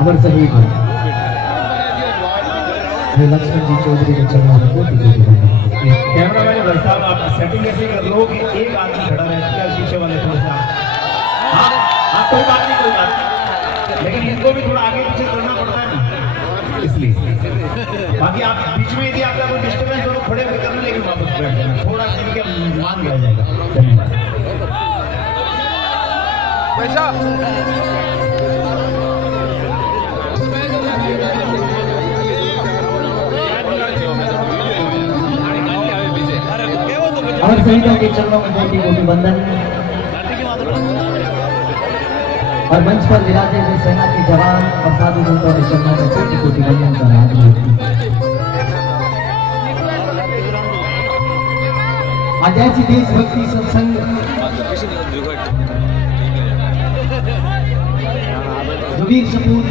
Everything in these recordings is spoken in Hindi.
अमर शहीद लक्ष्मण जी चौधरी के चरणों में कोटि कोटि वंदन। कैमरा मैन भाई साहब आप सेटिंग ऐसे कर लो कि एक आदमी खड़ा रहे पीछे वाले थोड़ा सा। हाँ हाँ कोई बात नहीं लेकिन इनको भी थोड़ा आगे पीछे करना पड़ता है ना इसलिए। बाकी आप बीच में यदि आपका कोई डिस्टर्बेंस हो तो खड़े होकर करना लेकिन वापस बैठ जाना थोड़ा सा मान दिया जाएगा। धन्यवाद। अमर शहीदों के चरणों में कोटि कोटि वंदन। और मंच पर विराजे हुए सेना के जवान और साधु संतों के चरणों में कोटि कोटि वंदन कर रहा है। आज ऐसी देशभक्ति सत्संग जो वीर सपूत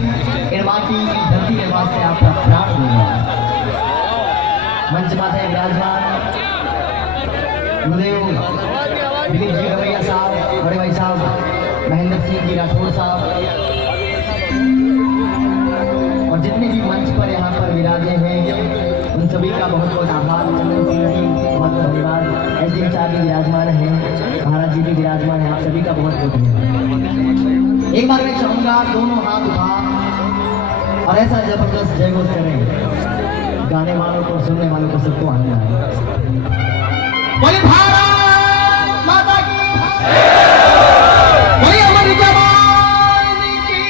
निर्माती धरती निर्माण से आपका प्राण दे रहा है। मंच माता विराजमान गुरुदेव दिलीप जी रवैया साहब, बड़े भाई साहब महेंद्र सिंह जी राठौर साहब और जितने भी मंच पर यहाँ पर विराजे हैं उन सभी का बहुत बहुत आभार। चंदन सिंह जी बहुत बहुत धन्यवाद। एसडीएम साहब भी विराजमान हैं, महाराज जी भी विराजमान हैं, आप सभी का बहुत बहुत धन्यवाद। एक बार मैं चाहूँगा दोनों हाथ उठा और ऐसा जबरदस्त जयघोष करें गाने वालों को सुनने वालों को सबको आनंद आए। बोले भारत माता की, बोले अमर जवान की।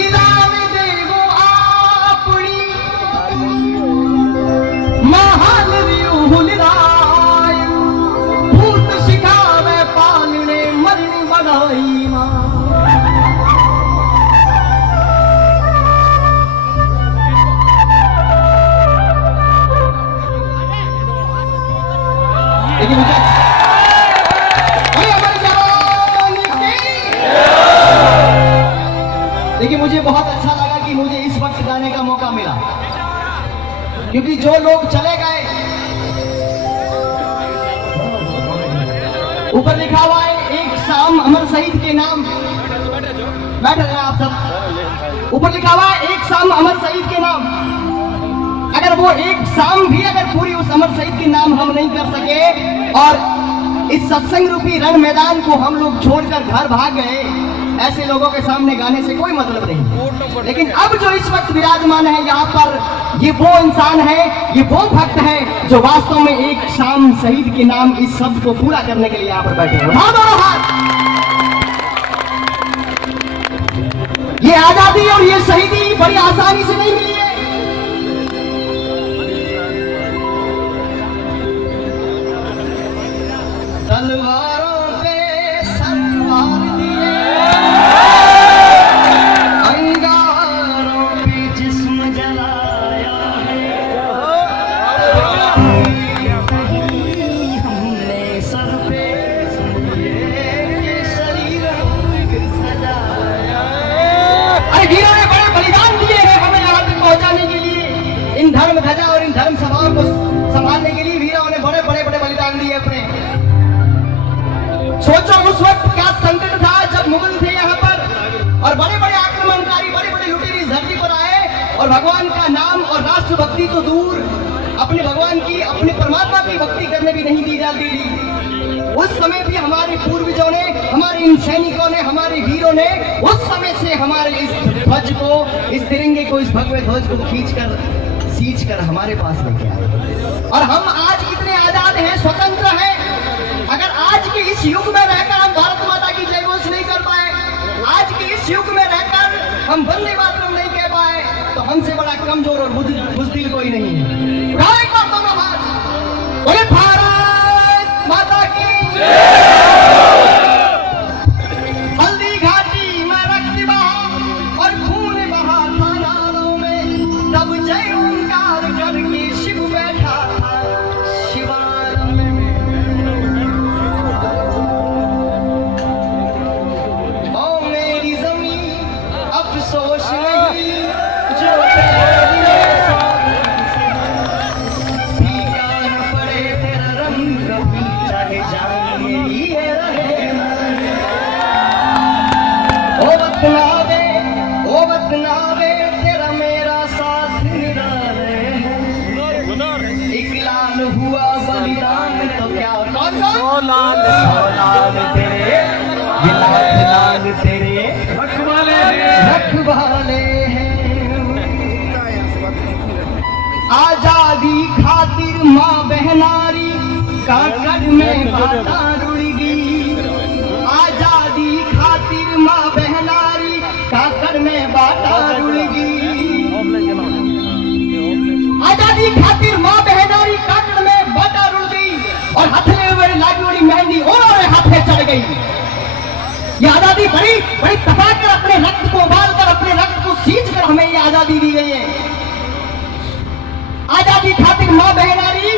इनाम देवो आपनी महान व्यूहुलराय भूत शिखावे पालने मरण बढ़ाई मां। देखिए मुझे बहुत अच्छा लगा कि मुझे इस वक्त गाने का मौका मिला, क्योंकि जो लोग चले गए ऊपर लिखा हुआ है एक शाम अमर शहीद के नाम। बैठ रहे आप सब। ऊपर लिखा हुआ है एक शाम अमर शहीद के नाम। अगर वो एक शाम भी अगर पूरी उस अमर शहीद के नाम हम नहीं कर सके और इस सत्संग रूपी रण मैदान को हम लोग छोड़कर घर भाग गए, ऐसे लोगों के सामने गाने से कोई मतलब नहीं। लेकिन अब जो इस वक्त विराजमान है यहाँ पर, ये वो इंसान है, ये वो भक्त है जो वास्तव में एक शाम शहीद के नाम इस शब्द को पूरा करने के लिए यहाँ पर बैठे हैं। ये आजादी और ये शहीदी बड़ी आसानी से नहीं मिली है। तलवारों पे सलवार दिए, अंगारों पे जिस्म जलाया है, हमने सर पे केसरी रंग सजाया। अरे वीरों ने बड़े बलिदान दिए हैं हमें यहाँ तक पहुँचाने के लिए। इन धर्म ध्वजा और इन धर्म सभाओं को संभालने के लिए वीरों ने बड़े बड़े बड़े बलिदान दिए अपने। सोचो उस वक्त क्या संकट था जब मुगल थे यहाँ पर और बड़े बड़े आक्रमणकारी बड़े बड़े लुटेरे इस धरती पर आए और भगवान का नाम और राष्ट्रभक्ति तो दूर, अपने भगवान की अपने परमात्मा की भक्ति करने भी नहीं दी जाती थी। उस समय भी हमारे पूर्वजों ने, हमारे इन सैनिकों ने, हमारे वीरों ने उस समय से हमारे इस ध्वज को, इस तिरंगे को, इस भगवे ध्वज को खींच कर हमारे पास लेके आए। और हम आज कितने आजाद हैं, स्वतंत्र हैं। अगर आज के इस युग में रहकर हम भारत माता की जयघोष नहीं कर पाए, आज के इस युग में रहकर हम वंदे मातरम नहीं कह पाए, तो हमसे बड़ा कमजोर और बुज़दिल कोई नहीं है। उठाओ एक बार दोनों हाथ, बोले भारत माता की जय। हल्दी घाटी में रक्त बहा और खून बहा था नालों में, तब जय ओंकार करके शिव बैठा था शिवालय में। अफसोस नहीं जो फीका न पड़े तेरा रंग कभी चाहे जाए। आजादी खातिर माँ बहनारी काकड़ में बाता रुड़गी। आजादी खातिर माँ बहनारी काकड़ में बाता रुड़गी। आजादी खातिर माँ बहनारी काकड़ में बाता रुड़ गई और हथले हुए लागी हुई मेहंदी और हाथे चढ़ गई। ये आजादी बड़ी बड़ी तपा कर अपने रक्त को उबाल कर अपने रक्त को सींच कर हमें ये आजादी दी गई है। आजादी खातिर माँ बहनारी,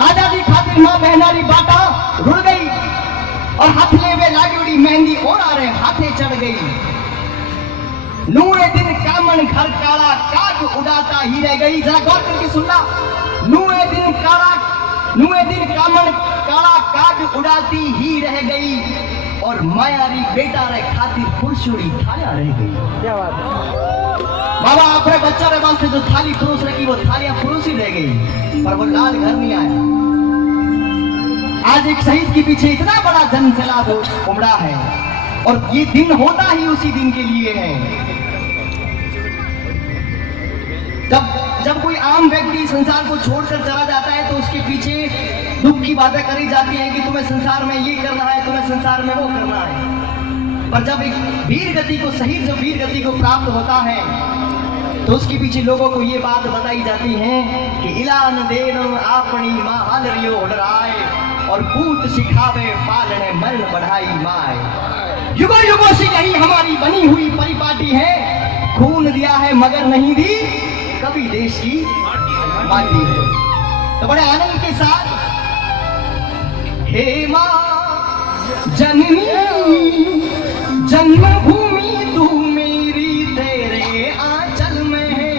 आजादी खातिर माँ बहनारी बाटा रुड़ गई और हथले में लागी उड़ी मेहंदी और आ रहे हाथे चढ़ गई। नूए दिन कामन घर काला काग उड़ाता ही रह गई। जरा गौर करके सुनना, नूए दिन कामन काला काग उड़ाती ही रह गई और मायारी बेटा रे खातिर फुलछुड़ी थाया रह गई। क्या बात है बाबा, अपने बच्चा रे वास्ते जो थाली परोस रखी वो थालियां परोसी रह गई पर वो लाल घर नहीं आया। आज एक शहीद के पीछे इतना बड़ा जन सैलाब उमड़ा है और ये दिन होता ही उसी दिन के लिए है। जब कोई आम व्यक्ति संसार को छोड़कर चला जाता है तो उसके पीछे दुख की बातें करी जाती है कि तुम्हें संसार में ये करना है, तुम्हें संसार में वो करना है। पर जब एक वीर गति को शहीद जो वीर गति को प्राप्त होता है तो उसके पीछे लोगों को ये बात बताई जाती है कि इलान देनो अपनी माँ हलरियो डराए और पूत सिखावे पालने मरण बढ़ाई माए। युगों युगों से यही हमारी बनी हुई परिपाटी है, खून दिया है मगर नहीं दी कभी देश की माटी है। तो बड़े आनंद के साथ हे माँ जननी जन्मभूमि तू मेरी तेरे आंचल में है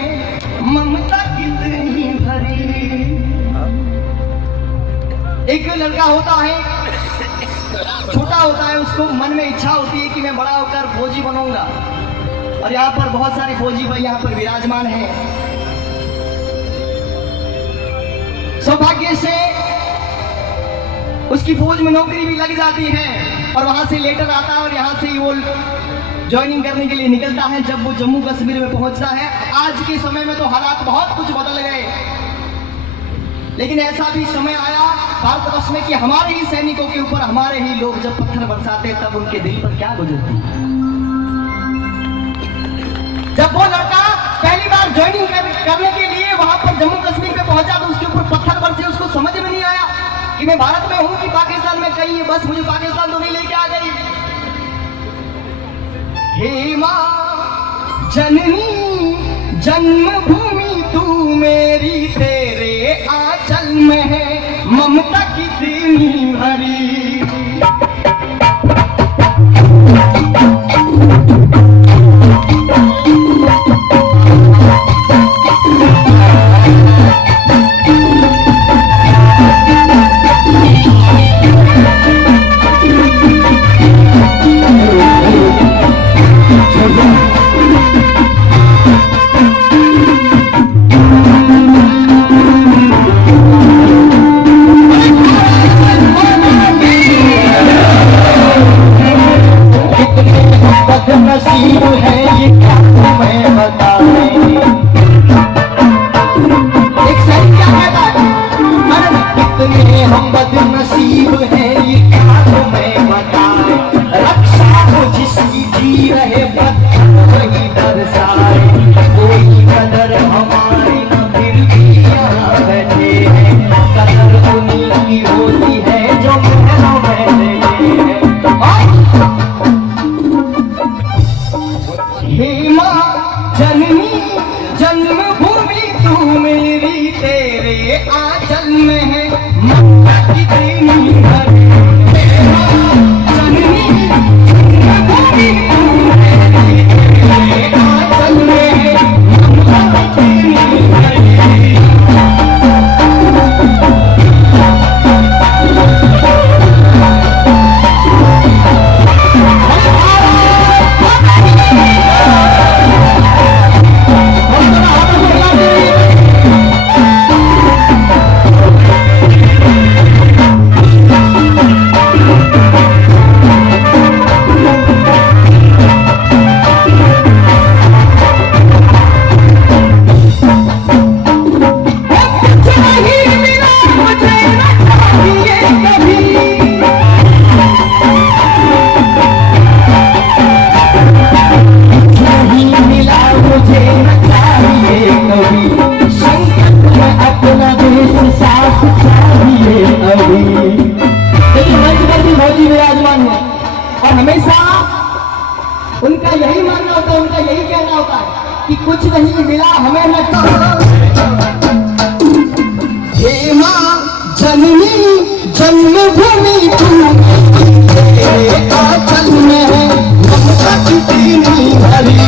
ममता कितनी भरी। एक लड़का होता है, छोटा होता है, उसको मन में इच्छा होती है कि मैं बड़ा होकर फौजी बनूंगा और यहाँ पर बहुत सारे फौजी भाई यहाँ पर विराजमान हैं। सौभाग्य से उसकी फौज में नौकरी भी लग जाती है और वहां से लेटर आता है और यहाँ से वो ज्वाइनिंग करने के लिए निकलता है। जब वो जम्मू कश्मीर में पहुंचता है, आज के समय में तो हालात बहुत कुछ बदल गए, लेकिन ऐसा भी समय आया भारतवर्ष में कि हमारे ही सैनिकों के ऊपर हमारे ही लोग जब पत्थर बरसाते तब उनके दिल पर क्या गुजरती। जब वो लड़का पहली बार ज्वाइनिंग करने के लिए वहां पर जम्मू कश्मीर में पहुंचा तो उसके ऊपर पत्थर बरसे, उसको समझ में नहीं आया कि मैं भारत में हूं कि पाकिस्तान में कहीं है, बस मुझे पाकिस्तान तो नहीं लेके आ गई। हे मां जननी जन्मभूमि तू मेरी तेरे आंचल में है ममता कितनी भरी। नसीब है ये क्या तुम्हें बताए। एक सही क्या कहता है, अरे कितने हम बदनसीब हैं ये क्या तुम्हें बताए। रक्षा को जिसकी जी रहे वही दर्शाए, कोई कदर हमारी न फिर भी यहाँ बैठे हैं। कदर उन्हीं की होती है जो महलों में रहते हैं। हे मां जननी जन्मभूमि तू मेरी तेरे आंचल में है ममता कितनी भरी। हे मां जननी जन्मभूमि तू मेरी तेरे आंचल में है ममता कितनी भरी। गाना होता है कि कुछ नहीं मिला हमें न तो हे मां जननी जन्मभूमि तेरे आंचल में है ममता की दीनी भरी।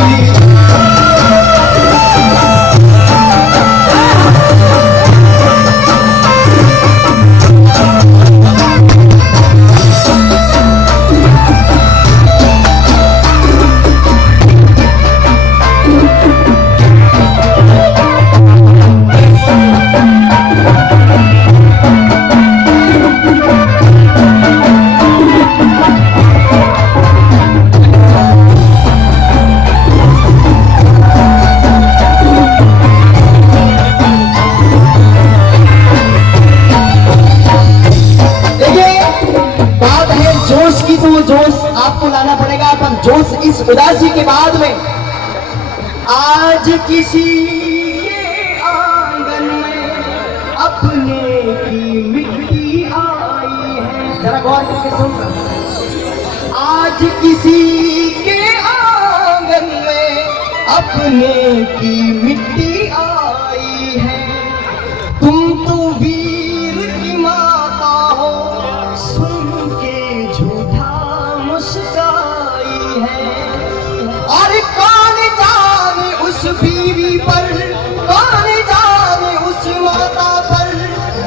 आपको लाना पड़ेगा, पर जोश इस उदासी के बाद में आज किसी के आंगन में अपने की मिट्टी आई है। जरा गौर करके सुन, आज किसी के आंगन में अपने की मिट्टी आई है। तुम तो वीर की माता हो, सुन के झूठा मुस्काई है। और कौन जाने उस बीवी पर, कौन जाने उस माता पर,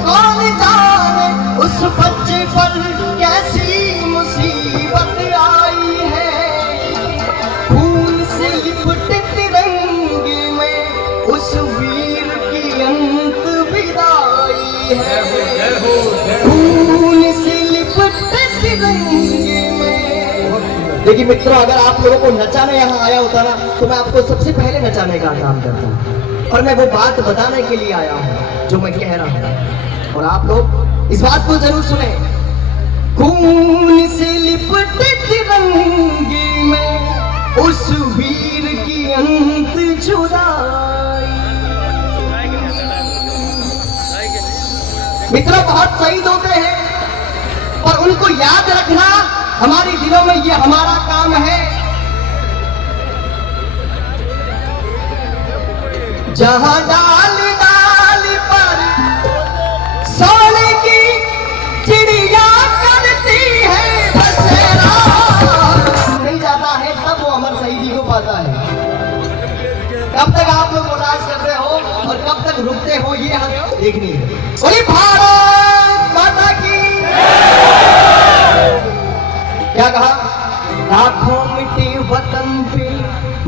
कौन जाने उस बच्चे पर कैसी मुसीबत आई है। खून से लिपटे तिरंगे में उस वीर की अंत विदाई है। खून से लिपटे तिरंगे में। देखिए मित्रों, अगर आप लोगों को नचाने यहाँ आया होता ना, तो मैं आपको सबसे पहले नचाने का काम करता, और मैं वो बात बताने के लिए आया हूँ जो मैं कह रहा हूँ, और आप लोग इस बात को जरूर सुने। खून से लिपटे तिरंगे में उस वीर की अंत जुदाई। मित्रों, बहुत शहीद होते हैं, पर उनको याद रखना हमारे दिलों में ये हमारा काम है। जहां डाल डाल पर सोने की चिड़िया करती है बसेरा, नहीं जाता है तब वो अमर शहीदी को पाता है। कब तक आप लोग उदास कर रहे हो और कब तक रुकते हो, ये हमें देखनी है। बोली भारत माता की। क्या कहा? लाखों मिट्टी वतन पे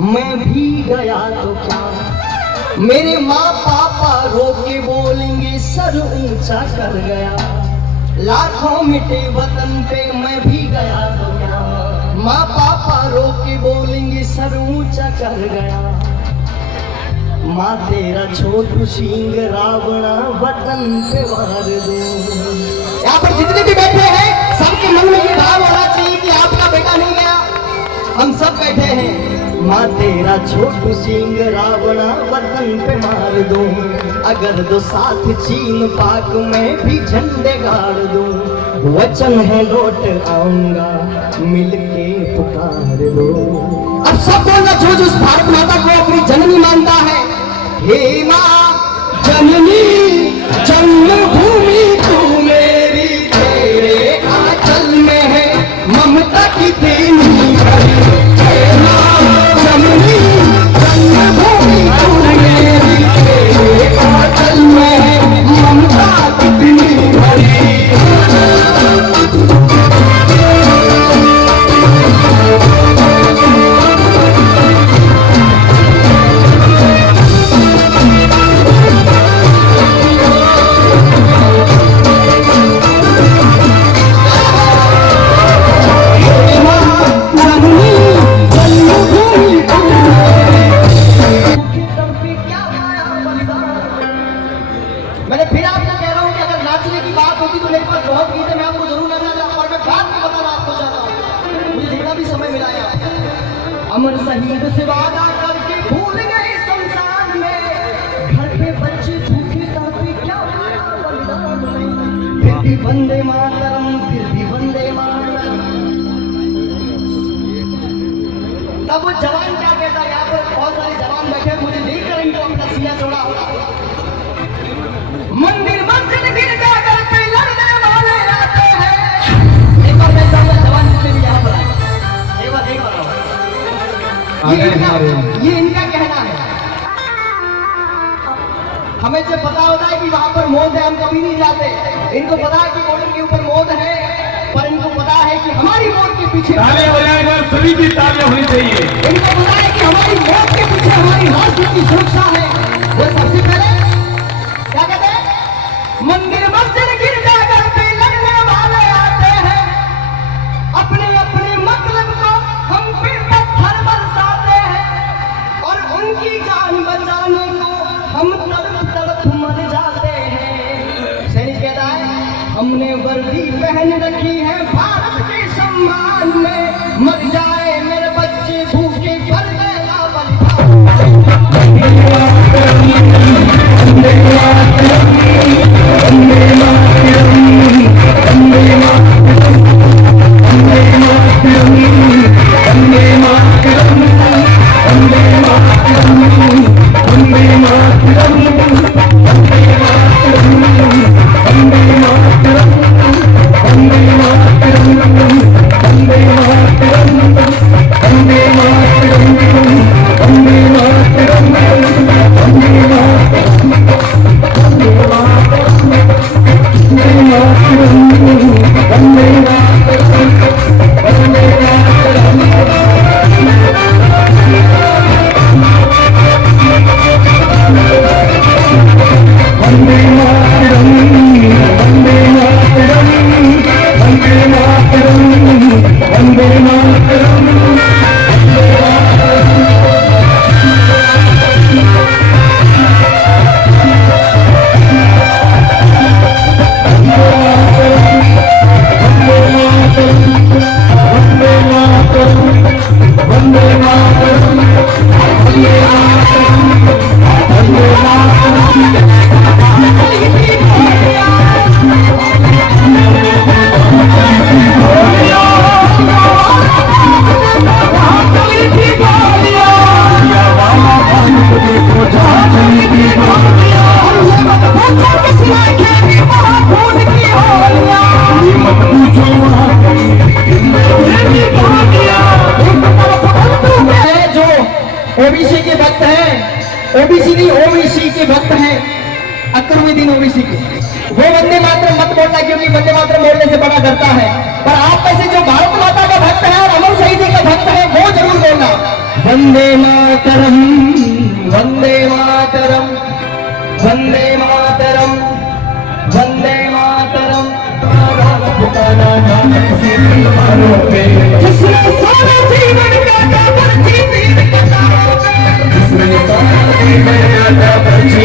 मैं भी गया तो क्या, मेरे माँ पापा रो के बोलेंगे सर ऊंचा कर गया। लाखों मिट्टी वतन पे मैं भी गया तो क्या, माँ पापा रो के बोलेंगे सर ऊंचा कर गया। माँ तेरा छोटू सिंह रावणा वतन पे मार दो। यहाँ पर जितने भी बैठे हैं सबके मन में ये भाव होना चाहिए कि आपका बेटा नहीं गया, हम सब बैठे हैं। माँ तेरा छोटू सिंह रावणा वतन पे मार दो, अगर दो साथ चीन पाक में भी झंडे गाड़ दो। वचन है लौट आऊंगा मिलके पुकार दो। अब सब बोलना जो उस भारत माता को अपनी जननी मानता है। हे माँ जननी जन्मभूमि तू मेरी, तेरे आंचल में है ममता की दीनी भरी। हे माँ जननी जन्मभूमि तू मेरी, तेरे आंचल में है ममता की दीनी भरी। मैंने फिर आपको कह रहा हूँ कि अगर नाचने की बात होती तो मेरे पास बहुत गीत है, मैं आपको जरूर नचाता, और मैं बात में बताना आपको चाहता हूँ। मुझे जितना भी समय मिला है। अमर शहीद से वादा करके भूल गए शमशान में, घर पे बच्चे भूखे तड़पे क्या बलिदान में। फिर भी वंदे मातरम, फिर भी वंदे मातरम। तब वो जवान क्या कहता है, यहाँ पर बहुत मंदिर मस्जिद गिरजा घर पे लड़ने वाले आते हैं। एक बार मैं चाहूंगा जवान जितने भी यहाँ पर आए, एक बार ये इनका कहना है। हमें जब पता होता है कि वहां पर मौत है, हम कभी नहीं जाते। इनको पता है कि बॉर्डर के ऊपर मौत है, पर इनको पता है कि हमारी मौत के पीछे तालियां बजाएगा, सभी की तालियां होनी चाहिए। इनको पता है कि हमारी मौत के पीछे हमारी राष्ट्र की सुरक्षा है। वो सबसे पहले क्या कहते हैं? मंदिर मस्जिद गिरजा घर पे लड़ने वाले आते हैं, अपने अपने मतलब को हम पे पत्थर बरसाते हैं, और उनकी जान बचाने को हम तड़प तड़प मर जाते हैं। सैनिक कहता है हमने वर्दी पहन रखी है भारत के सम्मान में, मर जाए मेरे बच्चे भूखे पर देगा ओबीसी के भक्त हैं, ओबीसी नहीं ओबीसी के भक्त हैं, अकरुद्दीन ओबीसी के। वो वंदे मातरम मत बोलना, क्योंकि वंदे मातरम बोलने से बड़ा डरता है। पर आप में से जो भारत माता का भक्त है और अमर शहीद का भक्त है, वो जरूर बोलना वंदे मातरम, वंदे मातरम, वंदे मातरम, वंदे मातरम। जिसने सारा जीवन काटा बच्ची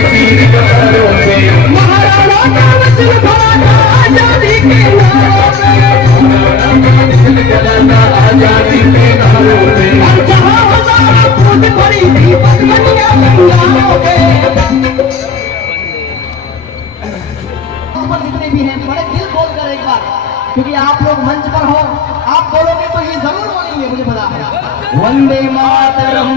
तीर कतारों में, महाराणा का वचन भरा आजादी के नारों में, और जहां हजारों फूट भरी थी बदमनिया गंगाओं में। जितने भी हैं बड़े दिल खोल कर एक बार, क्योंकि आप लोग मंच पर हो, आप बोलोगे तो ये जरूर बोलेंगे, मुझे पता है। वंदे मातरम,